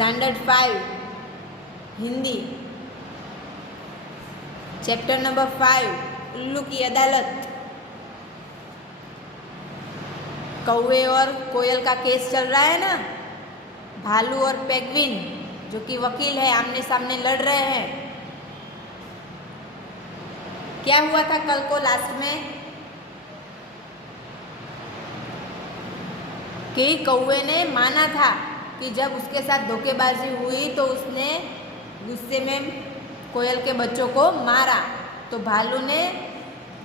Standard 5 Hindi, chapter number 5 उल्लू की अदालत। कौवे और कोयल का केस चल रहा है ना, भालू और पेंगुइन जो कि वकील है आमने सामने लड़ रहे हैं। क्या हुआ था कल को लास्ट में कि कौवे ने माना था कि जब उसके साथ धोखेबाजी हुई तो उसने गुस्से में कोयल के बच्चों को मारा। तो भालू ने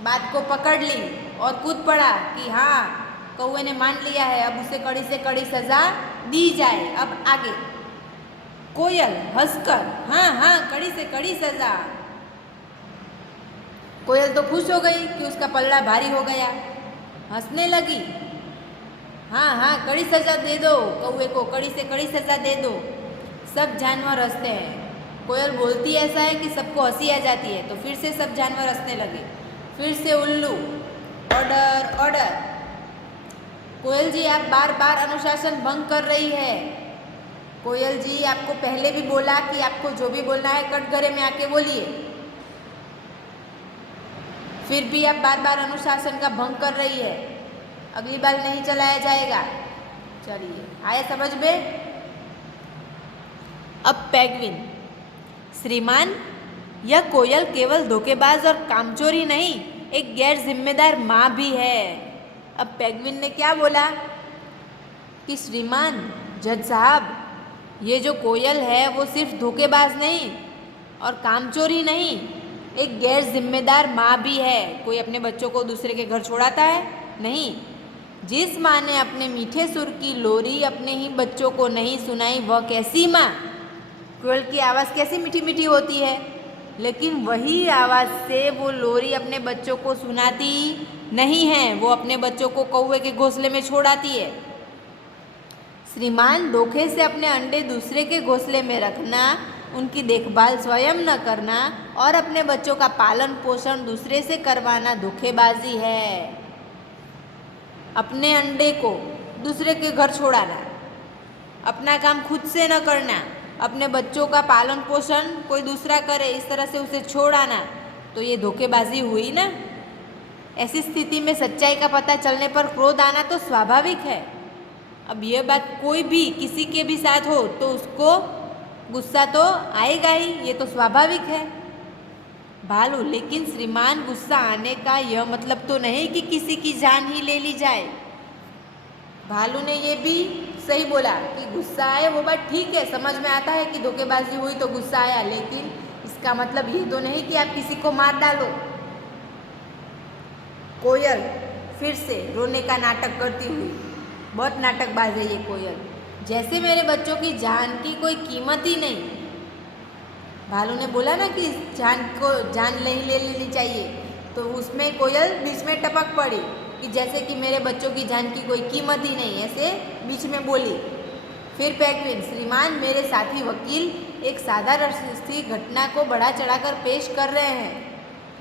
बात को पकड़ ली और कूद पड़ा कि हाँ कौवे ने मान लिया है, अब उसे कड़ी से कड़ी सज़ा दी जाए। अब आगे कोयल हंसकर हाँ हाँ कड़ी से कड़ी सज़ा। कोयल तो खुश हो गई कि उसका पल्ला भारी हो गया, हंसने लगी, हाँ हाँ कड़ी सज़ा दे दो कौवे को, कड़ी से कड़ी सज़ा दे दो। सब जानवर हंसते हैं। कोयल बोलती ऐसा है कि सबको हंसी आ जाती है। तो फिर से सब जानवर हंसने लगे। फिर से उल्लू ऑर्डर ऑर्डर, कोयल जी आप बार बार अनुशासन भंग कर रही है। कोयल जी आपको पहले भी बोला कि आपको जो भी बोलना है कटघरे में आके बोलिए, फिर भी आप बार बार अनुशासन का भंग कर रही है। अगली बार नहीं चलाया जाएगा। चलिए आया समझ में। अब पेंगुइन, श्रीमान यह कोयल केवल धोखेबाज और कामचोरी नहीं, एक गैर जिम्मेदार माँ भी है। अब पेंगुइन ने क्या बोला कि श्रीमान जज साहब, ये जो कोयल है वो सिर्फ धोखेबाज नहीं और कामचोरी नहीं, एक गैर जिम्मेदार माँ भी है। कोई अपने बच्चों को दूसरे के घर छोड़ाता है? नहीं। जिस माँ ने अपने मीठे सुर की लोरी अपने ही बच्चों को नहीं सुनाई, वह कैसी माँ। कोयल की आवाज़ कैसी मीठी मीठी होती है, लेकिन वही आवाज़ से वो लोरी अपने बच्चों को सुनाती नहीं है, वो अपने बच्चों को कौवे के घोंसले में छोड़ाती है। श्रीमान धोखे से अपने अंडे दूसरे के घोंसले में रखना, उनकी देखभाल स्वयं न करना और अपने बच्चों का पालन पोषण दूसरे से करवाना धोखेबाजी है। अपने अंडे को दूसरे के घर छोड़ाना, अपना काम खुद से न करना, अपने बच्चों का पालन पोषण कोई दूसरा करे इस तरह से उसे छोड़ाना, तो ये धोखेबाजी हुई ना। ऐसी स्थिति में सच्चाई का पता चलने पर क्रोध आना तो स्वाभाविक है। अब यह बात कोई भी किसी के भी साथ हो तो उसको गुस्सा तो आएगा ही, ये तो स्वाभाविक है। भालू, लेकिन श्रीमान गुस्सा आने का यह मतलब तो नहीं कि किसी की जान ही ले ली जाए। भालू ने ये भी सही बोला कि गुस्सा आए वो बात ठीक है, समझ में आता है कि धोखेबाजी हुई तो गुस्सा आया, लेकिन इसका मतलब ये तो नहीं कि आप किसी को मार डालो। कोयल फिर से रोने का नाटक करती हुई, बहुत नाटकबाज है ये कोयल, जैसे मेरे बच्चों की जान की कोई कीमत ही नहीं। भालू ने बोला ना कि जान नहीं ले लेनी चाहिए, तो उसमें कोयल बीच में टपक पड़ी कि जैसे कि मेरे बच्चों की जान की कोई कीमत ही नहीं, ऐसे बीच में बोली। फिर पेंगुइन, श्रीमान मेरे साथी वकील एक साधारण सी घटना को बढ़ा चढ़ाकर पेश कर रहे हैं।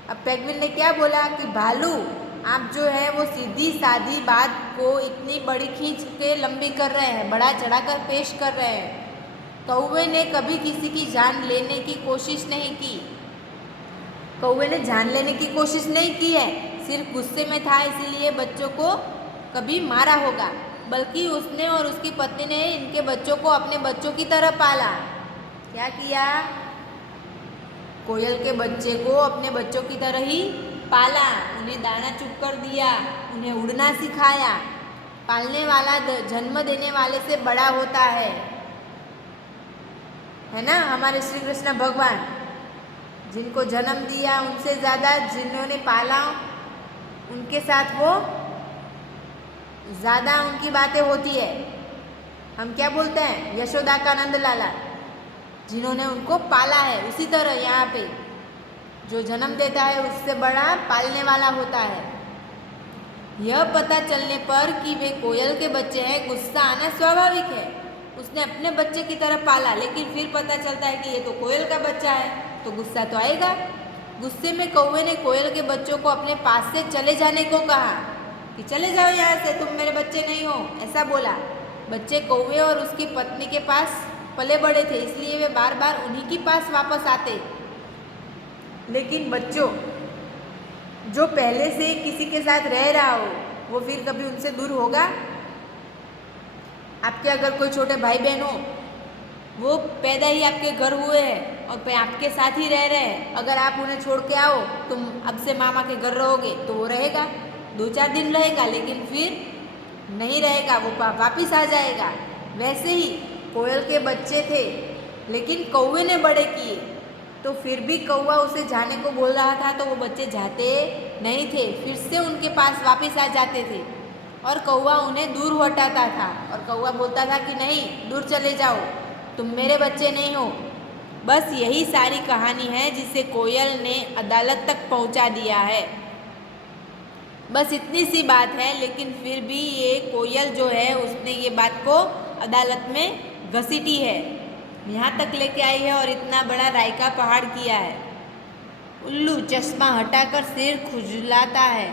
अब पेंगुइन ने क्या बोला कि भालू आप जो है वो सीधी सादी बात को इतनी बड़ी खींच के लंबी कर रहे हैं, बढ़ा चढ़ाकर पेश कर रहे हैं। कौवे ने कभी किसी की जान लेने की कोशिश नहीं की। कौवे ने जान लेने की कोशिश नहीं की है, सिर्फ गुस्से में था इसीलिए बच्चों को कभी मारा होगा, बल्कि उसने और उसकी पत्नी ने इनके बच्चों को अपने बच्चों की तरह पाला। क्या किया? कोयल के बच्चे को अपने बच्चों की तरह ही पाला, उन्हें दाना चुग कर दिया, उन्हें उड़ना सिखाया। पालने वाला जन्म देने वाले से बड़ा होता है ना। हमारे श्री कृष्ण भगवान जिनको जन्म दिया उनसे ज़्यादा जिन्होंने पाला उनके साथ वो ज़्यादा उनकी बातें होती है। हम क्या बोलते हैं? यशोदा का नंद लाला, जिन्होंने उनको पाला है। उसी तरह यहाँ पे जो जन्म देता है उससे बड़ा पालने वाला होता है। यह पता चलने पर कि वे कोयल के बच्चे हैं, गुस्सा आना स्वाभाविक है। उसने अपने बच्चे की तरह पाला, लेकिन फिर पता चलता है कि ये तो कोयल का बच्चा है, तो गुस्सा तो आएगा। गुस्से में कौवे ने कोयल के बच्चों को अपने पास से चले जाने को कहा कि चले जाओ यहाँ से, तुम मेरे बच्चे नहीं हो, ऐसा बोला। बच्चे कौवे और उसकी पत्नी के पास पले बड़े थे, इसलिए वे बार बार उन्हीं के पास वापस आते। लेकिन बच्चों, जो पहले से किसी के साथ रह रहा हो वो फिर कभी उनसे दूर होगा? आपके अगर कोई छोटे भाई बहन हो, वो पैदा ही आपके घर हुए हैं और आपके साथ ही रह रहे हैं, अगर आप उन्हें छोड़ के आओ, तुम अब से मामा के घर रहोगे, तो वो रहेगा 2-4 दिन रहेगा, लेकिन फिर नहीं रहेगा, वो वापिस आ जाएगा। वैसे ही कोयल के बच्चे थे, लेकिन कौवे ने बड़े किए, तो फिर भी कौवा उसे जाने को बोल रहा था, तो वो बच्चे जाते नहीं थे, फिर से उनके पास वापस आ जाते थे और कौवा उन्हें दूर हटाता था। और कौवा बोलता था कि नहीं, दूर चले जाओ, तुम मेरे बच्चे नहीं हो। बस यही सारी कहानी है जिसे कोयल ने अदालत तक पहुंचा दिया है। बस इतनी सी बात है, लेकिन फिर भी ये कोयल जो है उसने ये बात को अदालत में घसीटी है, यहाँ तक लेके आई है और इतना बड़ा राय का पहाड़ किया है। उल्लू चश्मा हटाकर सिर खुजलाता है,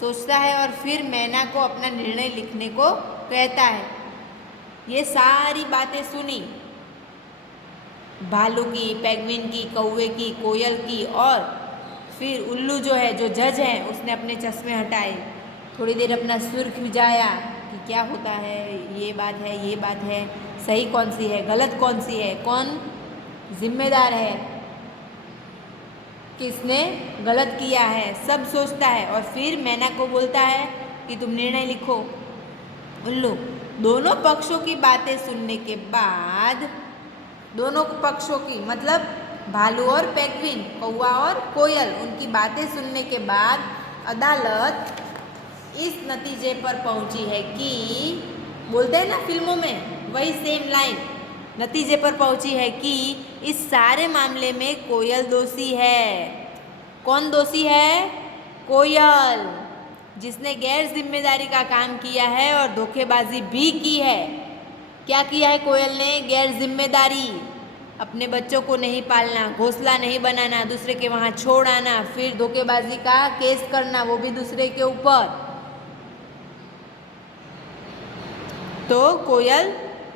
सोचता है और फिर मैना को अपना निर्णय लिखने को कहता है। ये सारी बातें सुनी, भालू की, पेंगुइन की, कौवे की, कोयल की, और फिर उल्लू जो है, जो जज है, उसने अपने चश्मे हटाए, थोड़ी देर अपना सुर खिंचाया कि क्या होता है, ये बात है, सही कौन सी है, गलत कौन सी है, कौन जिम्मेदार है, किसने गलत किया है, सब सोचता है और फिर मैना को बोलता है कि तुम निर्णय लिखो। उल्लू दोनों पक्षों की बातें सुनने के बाद, दोनों पक्षों की मतलब भालू और पेंगुइन, कौवा और कोयल, उनकी बातें सुनने के बाद अदालत इस नतीजे पर पहुंची है कि, बोलते हैं ना फिल्मों में, वही सेम लाइन, नतीजे पर पहुंची है कि इस सारे मामले में कोयल दोषी है। कौन दोषी है? कोयल, जिसने गैर जिम्मेदारी का काम किया है और धोखेबाजी भी की है। क्या किया है कोयल ने? गैर जिम्मेदारी, अपने बच्चों को नहीं पालना, घोंसला नहीं बनाना, दूसरे के वहाँ छोड़ आना, फिर धोखेबाजी का केस करना, वो भी दूसरे के ऊपर। तो कोयल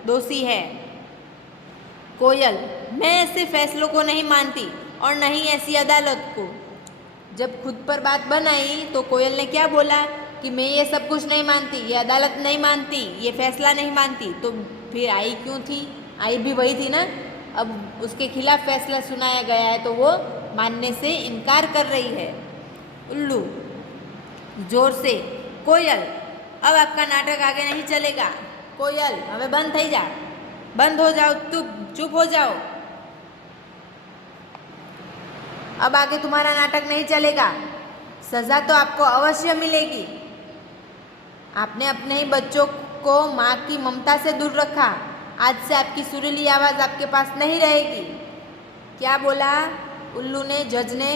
दोषी है। कोयल, मैं ऐसे फैसलों को नहीं मानती और नहीं ऐसी अदालत को। जब खुद पर बात बनाई तो कोयल ने क्या बोला कि मैं ये सब कुछ नहीं मानती, ये अदालत नहीं मानती, ये फैसला नहीं मानती। तो फिर आई क्यों थी? आई भी वही थी ना। अब उसके खिलाफ फैसला सुनाया गया है तो वो मानने से इनकार कर रही है। उल्लू जोर से, कोयल अब आपका नाटक आगे नहीं चलेगा। कोयल હવે બંધ થઈ जा, बंद हो जाओ, चुप हो जाओ, अब आगे तुम्हारा नाटक नहीं चलेगा, सजा तो आपको अवश्य मिलेगी। आपने अपने ही बच्चों को माँ की ममता से दूर रखा, आज से आपकी सुरीली आवाज़ आपके पास नहीं रहेगी। क्या बोला उल्लू ने, जज ने,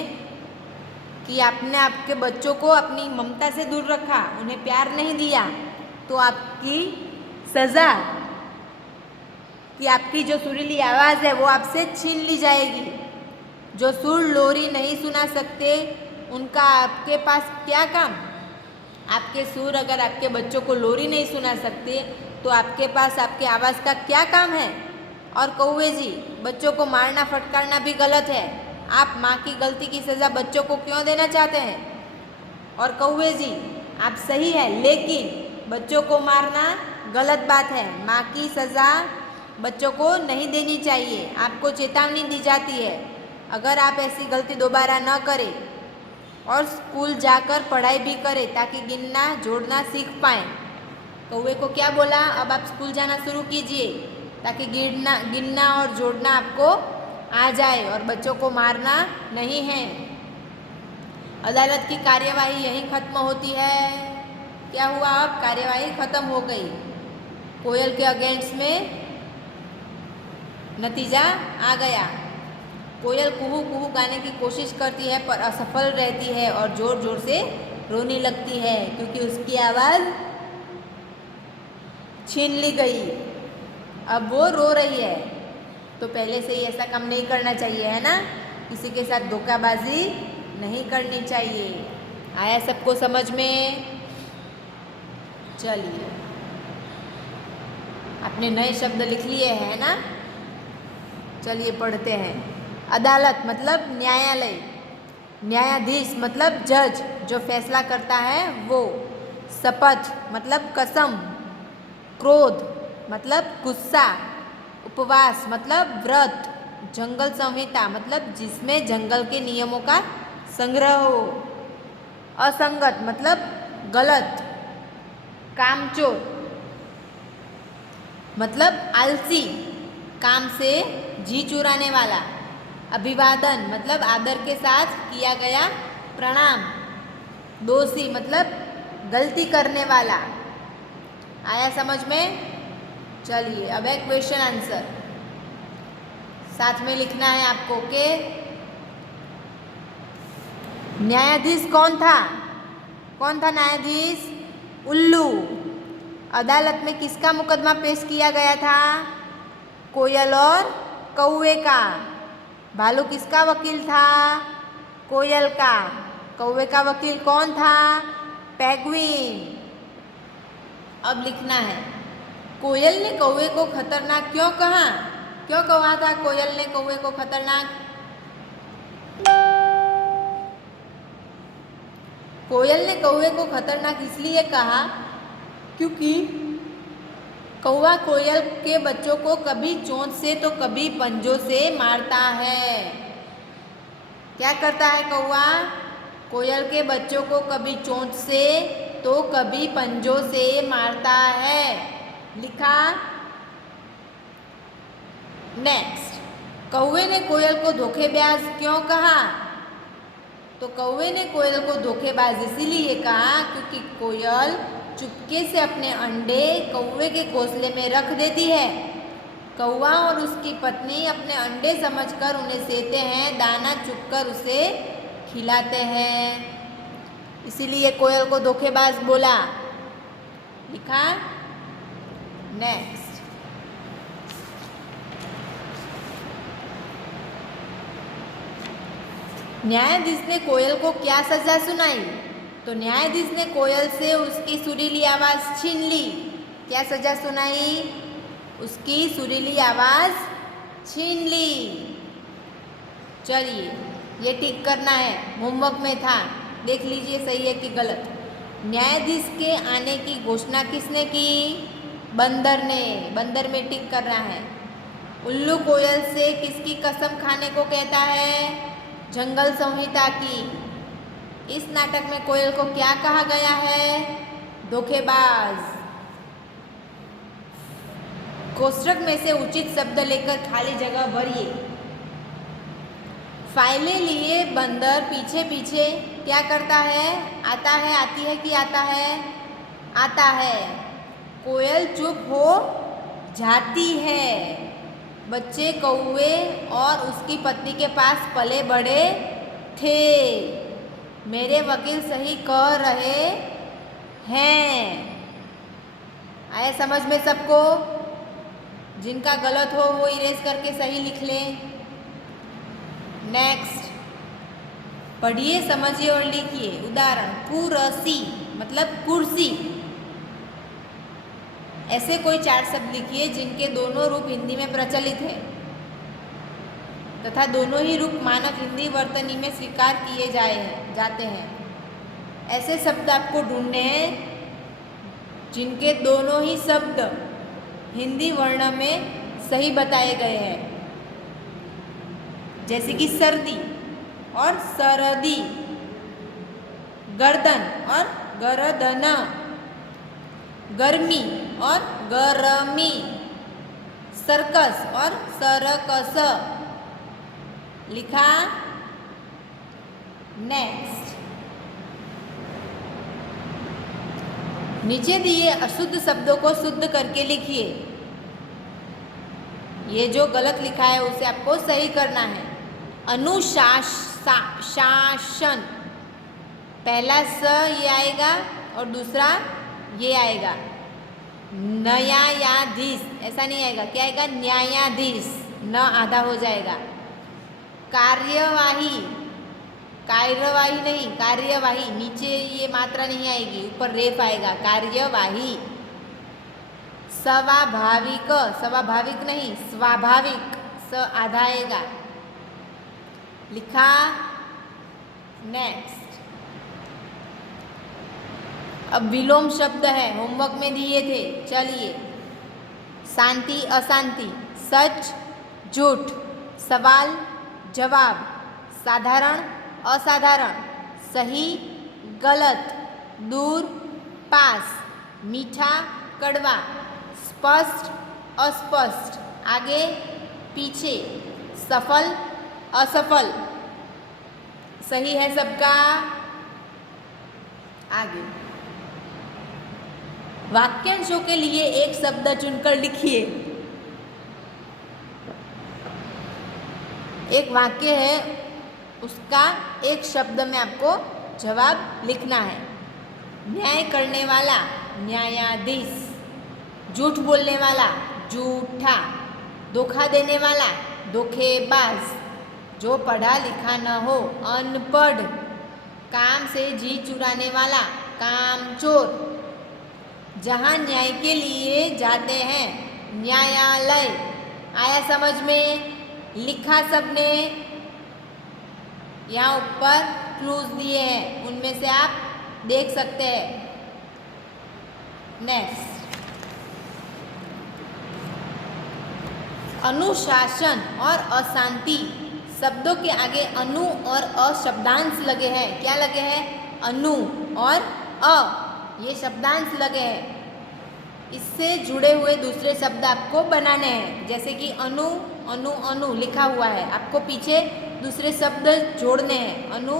कि आपने आपके बच्चों को अपनी ममता से दूर रखा, उन्हें प्यार नहीं दिया, तो आपकी सज़ा कि आपकी जो सुरीली आवाज़ है वो आपसे छीन ली जाएगी। जो सुर लोरी नहीं सुना सकते उनका आपके पास क्या काम? आपके सुर अगर आपके बच्चों को लोरी नहीं सुना सकते तो आपके पास आपके आवाज़ का क्या काम है? और कौवे जी, बच्चों को मारना फटकारना भी गलत है, आप माँ की गलती की सज़ा बच्चों को क्यों देना चाहते हैं? और कौवे जी, आप सही है, लेकिन बच्चों को मारना गलत बात है, माँ की सज़ा बच्चों को नहीं देनी चाहिए, आपको चेतावनी दी जाती है। अगर आप ऐसी गलती दोबारा न करें और स्कूल जाकर पढ़ाई भी करें ताकि गिनना जोड़ना सीख पाएँ। कौवे को क्या बोला? अब आप स्कूल जाना शुरू कीजिए ताकि गिनना और जोड़ना आपको आ जाए और बच्चों को मारना नहीं है। अदालत की कार्यवाही यहीं खत्म होती है। क्या हुआ? अब कार्यवाही खत्म हो गई। कोयल के अगेंस्ट में नतीजा आ गया। कोयल कुहू कुहू गाने की कोशिश करती है पर असफल रहती है और ज़ोर ज़ोर से रोने लगती है क्योंकि उसकी आवाज़ छीन ली गई। अब वो रो रही है। तो पहले से ही ऐसा काम नहीं करना चाहिए, है ना? किसी के साथ धोखाबाजी नहीं करनी चाहिए। आया सबको समझ में? चलिए, आपने नए शब्द लिख लिए हैं ना? चलिए पढ़ते हैं। अदालत मतलब न्यायालय, न्यायाधीश मतलब जज जो फैसला करता है वो, शपथ मतलब कसम, क्रोध मतलब गुस्सा, उपवास मतलब व्रत, जंगल संहिता मतलब जिसमें जंगल के नियमों का संग्रह हो, असंगत मतलब गलत, कामचोर मतलब आलसी, काम से जी चुराने वाला, अभिवादन मतलब आदर के साथ किया गया प्रणाम, दोषी मतलब गलती करने वाला। आया समझ में? चलिए अब एक क्वेश्चन आंसर साथ में लिखना है आपको कि न्यायाधीश कौन था? कौन था न्यायाधीश? उल्लू। अदालत में किसका मुकदमा पेश किया गया था? कोयल और कौवे का। भालू किसका वकील था? कोयल का। कौवे का वकील कौन था? पेंगुइन। अब लिखना है कोयल ने कौवे को खतरनाक क्यों कहा? क्यों कहा था कोयल ने कौवे को खतरनाक? कोयल ने कौवे को खतरनाक इसलिए कहा क्योंकि कौवा कोयल के बच्चों को कभी चोंच से तो कभी पंजों से मारता है। क्या करता है कौवा? कोयल के बच्चों को कभी चोंच से तो कभी पंजों से मारता है। लिखा? नेक्स्ट, कौवे ने कोयल को धोखेबाज क्यों कहा? तो कौवे ने कोयल को धोखेबाज इसीलिए कहा क्योंकि कोयल चुपके से अपने अंडे कौवे के घोंसले में रख देती है। कौवा और उसकी पत्नी अपने अंडे समझकर उन्हें सेते हैं, दाना चुगकर उसे खिलाते हैं, इसीलिए कोयल को धोखेबाज बोला। लिखा? नेक्स्ट, न्यायाधीश ने कोयल को क्या सजा सुनाई? तो न्यायाधीश ने कोयल से उसकी सुरीली आवाज़ छीन ली। क्या सजा सुनाई? उसकी सुरीली आवाज़ छीन ली। चलिए ये टिक करना है, होमवर्क में था, देख लीजिए सही है कि गलत। न्यायाधीश के आने की घोषणा किसने की? बंदर ने। बंदर में टिक करना है। उल्लू कोयल से किसकी कसम खाने को कहता है? जंगल संहिता की। इस नाटक में कोयल को क्या कहा गया है? धोखेबाज। कोष्ठक में से उचित शब्द लेकर खाली जगह भरिए। फाइलें लिए बंदर पीछे पीछे क्या करता है? आता है, आती है कि आता है? आता है। कोयल चुप हो जाती है। बच्चे कौवे और उसकी पत्नी के पास पले बड़े थे। मेरे वकील सही कह रहे हैं। आया समझ में सबको? जिनका गलत हो वो इरेज करके सही लिख लें। नेक्स्ट, पढ़िए, समझिए और लिखिए। उदाहरण, कुर्सी मतलब कुर्सी। ऐसे कोई 4 शब्द लिखिए जिनके दोनों रूप हिंदी में प्रचलित है तथा दोनों ही रूप मानक हिंदी वर्तनी में स्वीकार किए जाते हैं। ऐसे शब्द आपको ढूंढने हैं जिनके दोनों ही शब्द हिंदी वर्ण में सही बताए गए हैं, जैसे कि सर्दी और सरदी, गर्दन और गरदन, गर्मी और गरमी, सर्कस और सरकस। लिखा? नेक्स्ट, नीचे दिए अशुद्ध शब्दों को शुद्ध करके लिखिए। ये जो गलत लिखा है उसे आपको सही करना है। अनुशासन, पहला स ये आएगा और दूसरा ये आएगा। न्यायाधीश ऐसा नहीं आएगा, क्या आएगा? न्यायाधीश, न आधा हो जाएगा। कार्यवाही, कार्यवाही नहीं, कार्यवाही, नीचे ये मात्रा नहीं आएगी, ऊपर रेफ आएगा। कार्यवाही। स्वाभाविक, स्वाभाविक नहीं, स्वाभाविक, स आधा आएगा। लिखा। नेक्स्ट। अब विलोम शब्द है, होमवर्क में दिए थे। चलिए। शांति अशांति, सच झूठ, सवाल जवाब, साधारण असाधारण, सही गलत, दूर पास, मीठा कड़वा, स्पष्ट अस्पष्ट, आगे पीछे, सफल असफल। सही है सबका? आगे। वाक्यांशों के लिए एक शब्द चुनकर लिखिए। एक वाक्य है, उसका एक शब्द में आपको जवाब लिखना है। न्याय करने वाला न्यायाधीश, झूठ बोलने वाला झूठा, धोखा देने वाला धोखेबाज, जो पढ़ा लिखा न हो अनपढ़, काम से जी चुराने वाला कामचोर। जहाँ न्याय के लिए जाते हैं न्यायालय। आया समझ में? लिखा सबने? यहाँ ऊपर क्लूज दिए हैं, उनमें से आप देख सकते हैं। नेक्स्ट। अनुशासन और अशांति शब्दों के आगे अनु और अ शब्दांश लगे हैं। क्या लगे हैं? अनु और अ, ये शब्दांश लगे हैं। इससे जुड़े हुए दूसरे शब्द आपको बनाने हैं। जैसे कि अनु अनु अनु लिखा हुआ है, आपको पीछे दूसरे शब्द जोड़ने हैं। अनु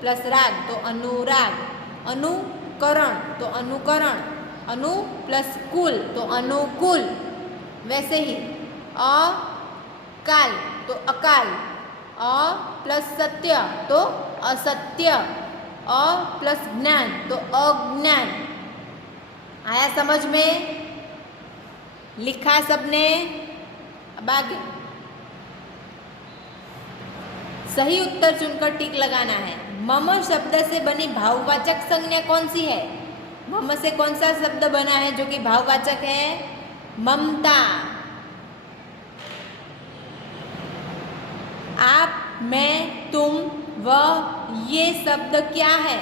प्लस राग तो अनुराग, अनुकरण तो अनुकरण, अनु प्लस कुल तो अनुकूल। वैसे ही अकाल तो अकाल, अ प्लस सत्य तो असत्य, अ प्लस ज्ञान तो अज्ञान। आया समझ में? लिखा सबने? अब आगे। सही उत्तर चुनकर टिक लगाना है। मम शब्द से बनी भाववाचक संज्ञा कौन सी है? मम से कौन सा शब्द बना है जो कि भाववाचक है? ममता। आप, मैं, तुम, वह, ये शब्द क्या है?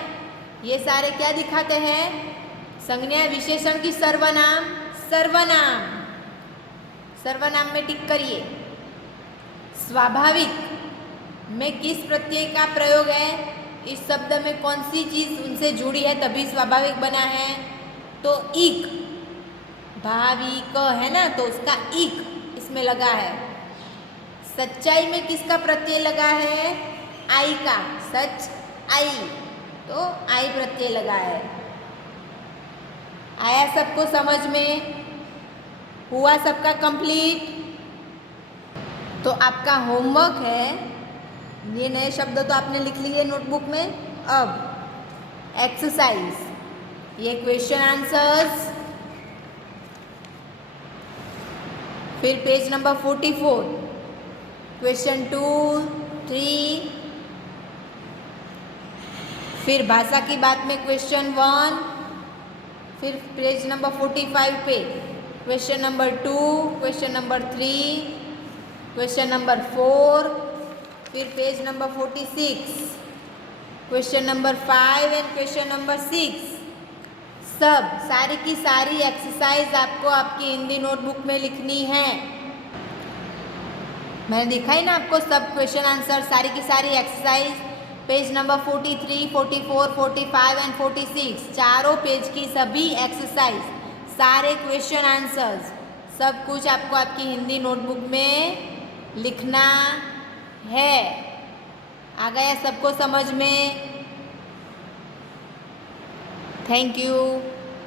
ये सारे क्या दिखाते हैं? संज्ञा विशेषण की सर्वनाम। सर्वनाम। सर्वनाम में टिक करिए। स्वाभाविक में किस प्रत्यय का प्रयोग है? इस शब्द में कौन सी चीज उनसे जुड़ी है तभी स्वाभाविक बना है? तो इक। भाविक है ना, तो उसका इक इसमें लगा है। सच्चाई में किसका प्रत्यय लगा है? आई का। सच आई, तो आई प्रत्यय लगा है। आया सबको समझ में? हुआ सबका कंप्लीट? तो आपका होमवर्क है, ये नए शब्द तो आपने लिख लिए नोटबुक में। अब एक्सरसाइज, ये क्वेश्चन आंसर्स, फिर पेज नंबर 44, क्वेश्चन 2, 3, फिर भाषा की बात में क्वेश्चन 1, फिर पेज नंबर 45 पे question number 2, question number 3, question number 4, फिर page number 46, question number 5 and question number 6। सब सारी की सारी एक्सरसाइज आपको आपकी हिंदी नोटबुक में लिखनी है। मैंने दिखाई ना आपको सब क्वेश्चन आंसर, सारी की सारी एक्सरसाइज पेज नंबर 43, 44, 45 एंड 46, चारों पेज की सभी एक्सरसाइज, सारे क्वेश्चन आंसर्स, सब कुछ आपको आपकी हिंदी नोटबुक में लिखना है। आ गया सबको समझ में? Thank you.